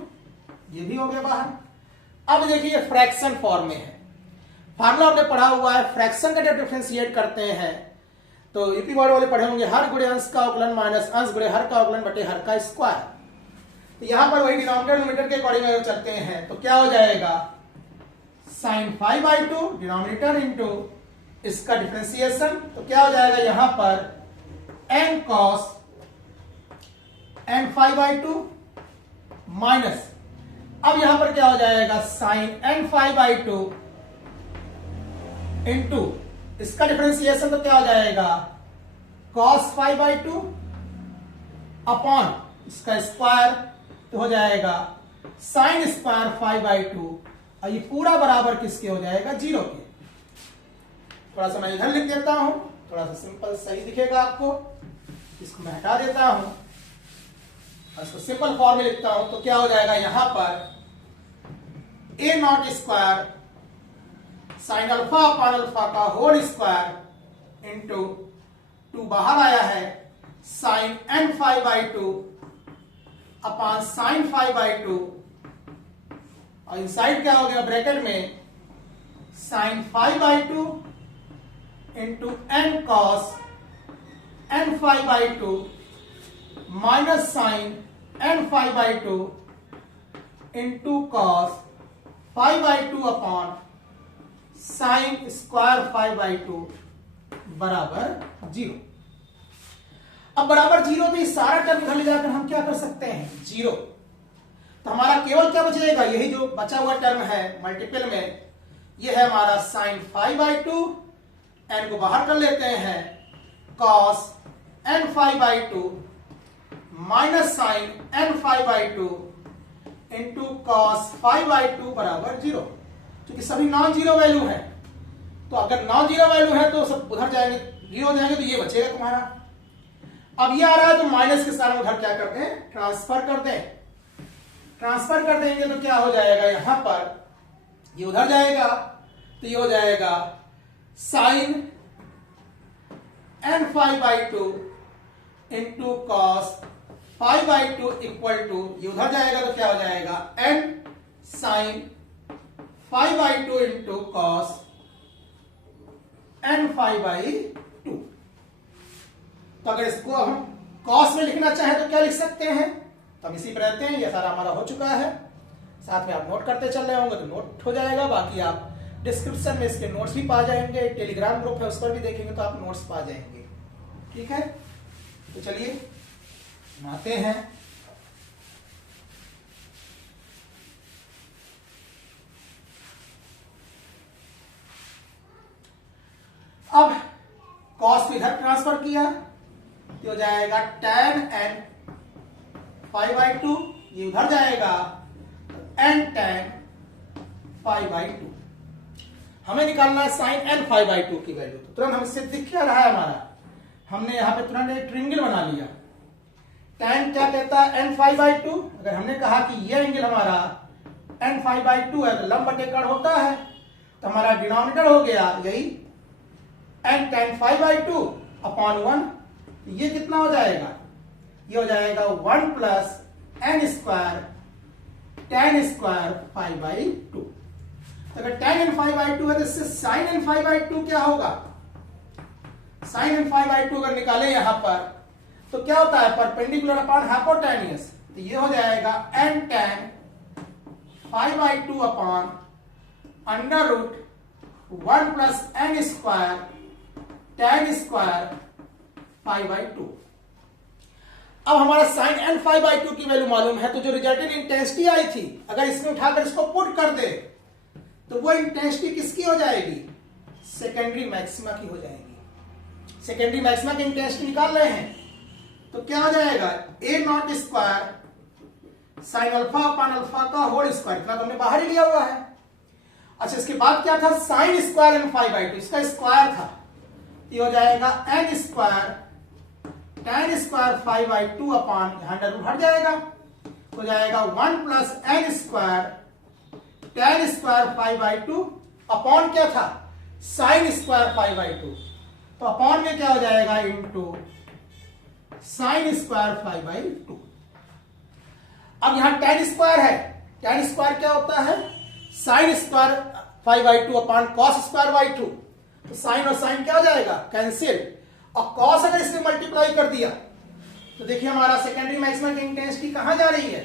ये भी हो गया बाहर। अब देखिए फ्रैक्शन फॉर्म में है, फार्मूला हमने पढ़ा हुआ है, फ्रैक्शन का जब डिफरेंशिएट करते हैं तो यूपी बोर्ड वाले पढ़े होंगे, हर गुणे अंश का अवकलन माइनस अंश गुणे हर का अवकलन बटे हर का स्क्वायर। तो यहां पर वही डिनोमिनेटर न्यूमरेटर के अकॉर्डिंग चलते हैं, तो क्या हो जाएगा, sin 5/2 डिनोमिनेटर इंटू इसका डिफरेंशिएशन, तो क्या हो जाएगा यहां पर n cos n 5/2 माइनस, अब यहां पर क्या हो जाएगा sin n 5/2 इंटू इसका डिफरेंशिएशन, तो क्या हो जाएगा cos 5/2 अपॉन इसका स्क्वायर, तो हो जाएगा sin स्क्वायर 5/2, और ये पूरा बराबर किसके हो जाएगा, 0 के। थोड़ा सा मैं इधर लिख देता हूं, थोड़ा सा सिंपल सही दिखेगा आपको, इसको मैं हटा देता हूं और इसको सिंपल फॉर्म में लिखता हूं, तो क्या हो जाएगा यहां पर a नॉट स्क्वायर sin α/α का होल स्क्वायर इंटू 2 बाहर आया है sin n 5/2 अपॉन sin 5/2, और इनसाइड क्या हो गया ब्रैकेट में sin 5/2 into n cos n 5/2 minus sin n 5/2 into cos 5/2 upon sin square 5/2 बराबर 0। अब बराबर 0 तो इस सारा टर्म इधर ले जाकर हम क्या कर सकते हैं, 0। तो हमारा केवल क्या बचेगा, यही जो बचा हुआ टर्म है मल्टीपल में, ये है हमारा sine five by two, n को बाहर कर लेते हैं, cos n five by two minus sine n five by two into cos five by two बराबर 0। क्योंकि सभी नॉन जीरो वैल्यू है, तो अगर नॉन जीरो वैल्यू है तो सब उधर जाएंगे, 0 हो जाएंगे, तो ये बचेगा तुम्हारा। अब ये आ रहा है तो माइनस के साथ उधर क्या करते हैं, ट्रांसफर करते हैं। ट्रांसफर कर देंगे तो क्या हो जाएगा, यहां पर ये उधर जाएगा तो ये हो जाएगा sine n five by two into cos five by two equal to, ये उधर जाएगा तो क्या हो जाएगा, n sine five by two into cos n five by two. तो अगर इसको हम कॉस में लिखना चाहें तो क्या लिख सकते हैं, तो हम इसी पर रहते हैं। ये सारा हमारा हो चुका है, साथ में आप नोट करते चल रहे होंगे तो नोट हो जाएगा। बाकी आप डिस्क्रिप्शन में इसके नोट्स भी पा जाएंगे, टेलीग्राम ग्रुप है उस पर भी देखेंगे तो आप नोट्स पा जाएंगे। ठीक है, तो चलिए आते हैं। अब कॉस को इधर ट्रांसफर किया तो हो जाएगा tan n five by two, ये उधर जाएगा n tan five by two. हमें निकालना है sine n five by two की वैल्यू। तो तुरंत हमसे दिख क्या रहा है हमारा, हमने यहां पे तुरंत एक ट्रिंगल बना लिया। tan क्या कहता है, n फाइव बाई टू। अगर हमने कहा कि ये एंगल हमारा n फाइव बाई टू है तो लंब बटे कर्ण होता है, तो हमारा डिनोमिनेटर हो गया यही n tan five by two upon 1। ये कितना हो जाएगा, ये हो जाएगा 1 plus n square tan square five by to. अगर tan n five by to है तो इससे sin n five by to क्या होगा, sin n five by to अगर निकाले यहां पर तो क्या होता है, परपेंडिकुलर अपॉन हाइपोटेन्यूस। तो ये हो जाएगा n tan five by two upon under root 1 plus n square tan square five by two. अब हमारा sine n five by two की वैल्यू मालूम है, तो जो रिजल्टेंट इंटेंसिटी आई थी अगर इसमें उठाकर इसको पुट कर दे तो वो इंटेंसिटी किसकी हो जाएगी, सेकेंडरी मैक्सिमा की हो जाएगी। सेकेंडरी मैक्सिमा की इंटेंसिटी निकाल रहे हैं तो क्या हो जाएगा, a naught square sine alpha upon alpha का होल स्क्वायर, इतना तो हमने बाहर ही लिया हुआ है। अच्छा, इसके बाद क्या था, sine square n five by to, इसका स्क्वायर था, ये हो जाएगा n square tan square five by two upon, यहां अंडर रूट हट जाएगा तो जाएगा 1 plus n square tan square five by two upon क्या था, sign square five by two. तो अपॉन में क्या हो जाएगा, into sine square five by two. अब यहां tan स्क्वायर है, tan स्क्वायर क्या होता है, sign square five by two upon cos square by two. तो साइन और साइन क्या हो जाएगा, कैंसिल, और कॉस अगर इससे मल्टीप्लाई कर दिया तो देखिए हमारा सेकेंडरी मैक्सिमा की इंटेंसिटी कहां जा रही है,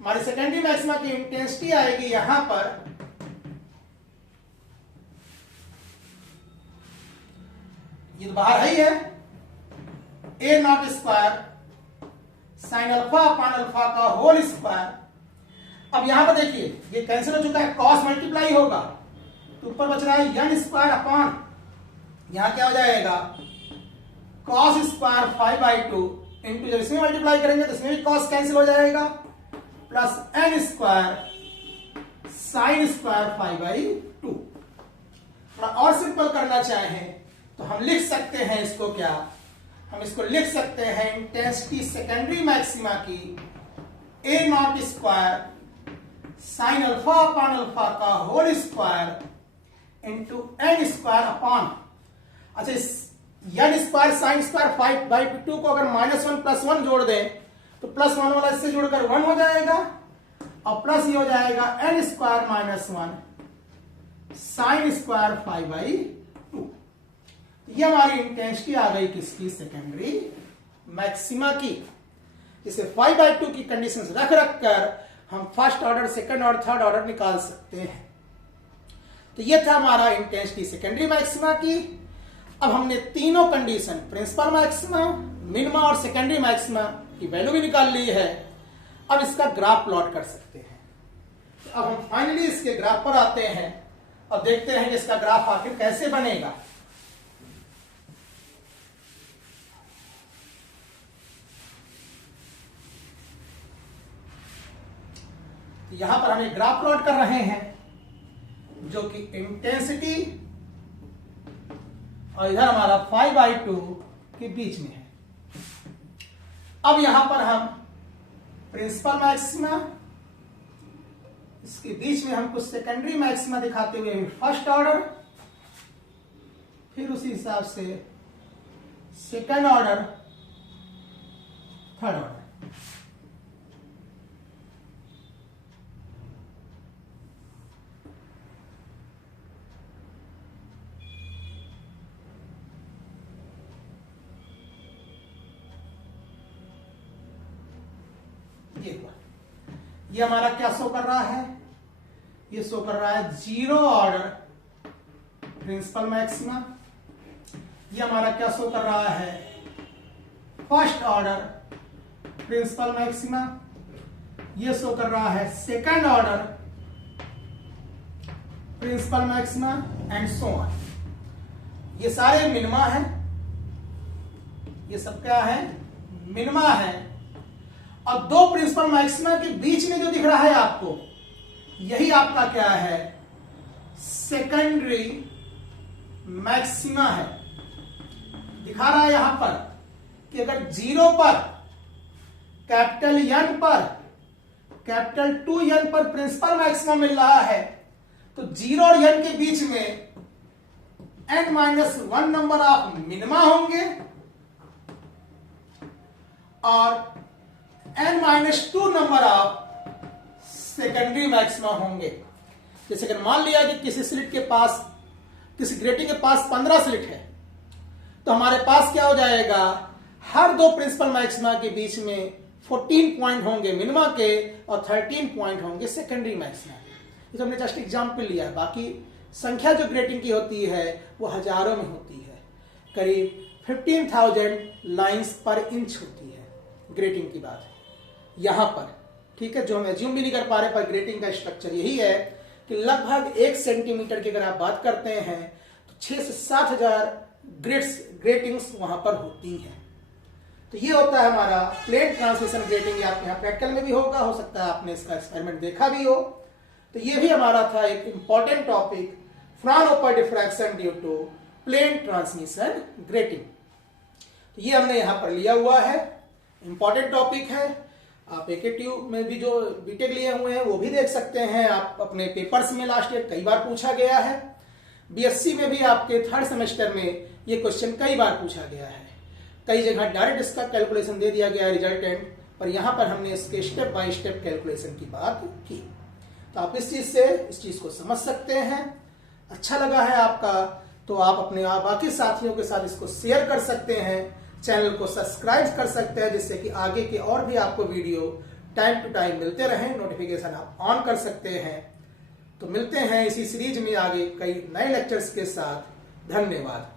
हमारी सेकेंडरी मैक्सिमा की इंटेंसिटी आएगी यहां पर, ये तो बाहर है ही है, a naught square sine alpha upon alpha का होल स्क्वायर। अब यहां पर देखिए ये कैंसिल हो चुका है, कॉस मल्टीप्लाई होगा तो ऊपर बच रहा है n स्क्वायर अपॉन, यहां क्या हो जाएगा, cos square five by two into, जब इसमें मल्टीप्लाई करेंगे तो इसमें भी कॉस कैंसिल हो जाएगा, plus n square sine square five by to. थोड़ा और सिंपल करना चाहें तो हम लिख सकते हैं इसको, क्या हम इसको लिख सकते हैं, इंटेंसिटी सेकेंडरी मैक्सिमा की a naught square sine alpha upon alpha का whole square into n square upon, अच्छा इस n square sine square five by two को अगर -1 प्लस 1 जोड़ दें तो प्लस 1 वाला इससे जोड़कर 1 हो जाएगा, और प्लस ये हो जाएगा n square minus 1 sign square five by two. ये हमारी इंटेंसिटी आ गई किसकी, सेकेंडरी मैक्सिमा की, जिसे 5 बाई 2 की कंडीशंस रख कर हम फर्स्ट ऑर्डर, सेकंड और थर्ड ऑर्डर निकाल सकते हैं। तो ये था हमारा इंटेंसिटी सेकेंडरी मैक्सिमा की। अब हमने तीनों कंडीशन, प्रिंसिपल मैक्सिमा, मिनिमा और सेकेंडरी मैक्सिमा की वैल्यू भी निकाल ली है। अब इसका ग्राफ प्लॉट कर सकते हैं। तो अब हम फाइनली इसके ग्राफ पर आते हैं अब देखते हैं कि इसका ग्राफ आखिर कैसे बनेगा। यहां पर हम एक ग्राफ प्लॉट कर रहे हैं जो कि इंटेंसिटी और इधर हमारा 5/2 के बीच में है। अब यहां पर हम प्रिंसिपल मैक्सिमा, इसके बीच में हम कुछ सेकेंडरी मैक्सिमा दिखाते हुए फर्स्ट ऑर्डर, फिर उसी हिसाब से सेकेंड ऑर्डर, थर्ड ऑर्डर। ये हमारा क्या शो कर रहा है? ये शो कर रहा है जीरो ऑर्डर प्रिंसिपल मैक्सिमा। ये हमारा क्या शो कर रहा है? First order principal maxima. ये शो कर रहा है second order principal maxima and so on. ये सारे मिनिमा है, ये सब क्या है? मिनिमा है। और दो प्रिंसिपल मैक्सिमा के बीच में जो दिख रहा है आपको, यही आपका क्या है? सेकेंडरी मैक्सिमा है। दिखा रहा है यहां पर कि अगर जीरो पर, कैपिटल एन पर, कैपिटल 2n पर प्रिंसिपल मैक्सिमा मिल रहा है, तो जीरो और n के बीच में n-1 नंबर ऑफ मिनिमा होंगे और n-2 number of secondary maxima होंगे। जैसे कि मान लिया कि किसी स्लिट के पास, किसी ग्रेटिंग के पास 15 स्लिट है, तो हमारे पास क्या हो जाएगा? हर दो प्रिंसिपल मैक्सिमा के बीच में 14 पॉइंट होंगे मिनिमा के और 13 पॉइंट होंगे सेकेंडरी मैक्सिमा के। तो हमने जस्ट एग्जाम्पल लिया है, बाकी संख्या जो ग्रेटिंग की होती है वो हजारों में होती है, करीब 15,000 लाइंस पर इंच होती है ग्रेटिंग की बात है यहां पर। ठीक है, जो हम एज्यूम भी नहीं कर पा रहे, पर ग्रेटिंग का स्ट्रक्चर यही है कि लगभग 1 सेंटीमीटर की अगर आप बात करते हैं तो 6 से 7 हजार ग्रेटिंग्स वहां पर होती हैं। तो ये होता है हमारा प्लेन ट्रांसमिशन ग्रेटिंग। आपके यहाँ प्रैक्टिकल में भी होगा, हो सकता है आपने इसका एक्सपेरिमेंट देखा भी हो। तो ये भी हमारा था एक important topic, Fraunhofer diffraction due to plane transmission grating. तो ये हमने यहां पर लिया हुआ है, इंपॉर्टेंट टॉपिक है। आप एकेटीयू में भी जो बीटेक लिए हुए हैं वो भी देख सकते हैं, आप अपने पेपर्स में लास्ट ईयर कई बार पूछा गया है। बीएससी में भी आपके थर्ड सेमेस्टर में ये क्वेश्चन कई बार पूछा गया है। कई जगह डायरेक्ट इसका कैलकुलेशन दे दिया गया है रिजल्टेंट, पर यहां पर हमने इसके स्टेप बाय स्टेप कैलकुलेशन की बात की। तो आप इस चीज को समझ सकते हैं। अच्छा लगा है आपका तो आप अपने बाकी साथियों के साथ इसको शेयर कर सकते हैं, चैनल को सब्सक्राइब कर सकते हैं, जिससे कि आगे के और भी आपको वीडियो टाइम टू टाइम मिलते रहें। नोटिफिकेशन आप ऑन कर सकते हैं। तो मिलते हैं इसी सीरीज में आगे कई नए लेक्चर्स के साथ। धन्यवाद।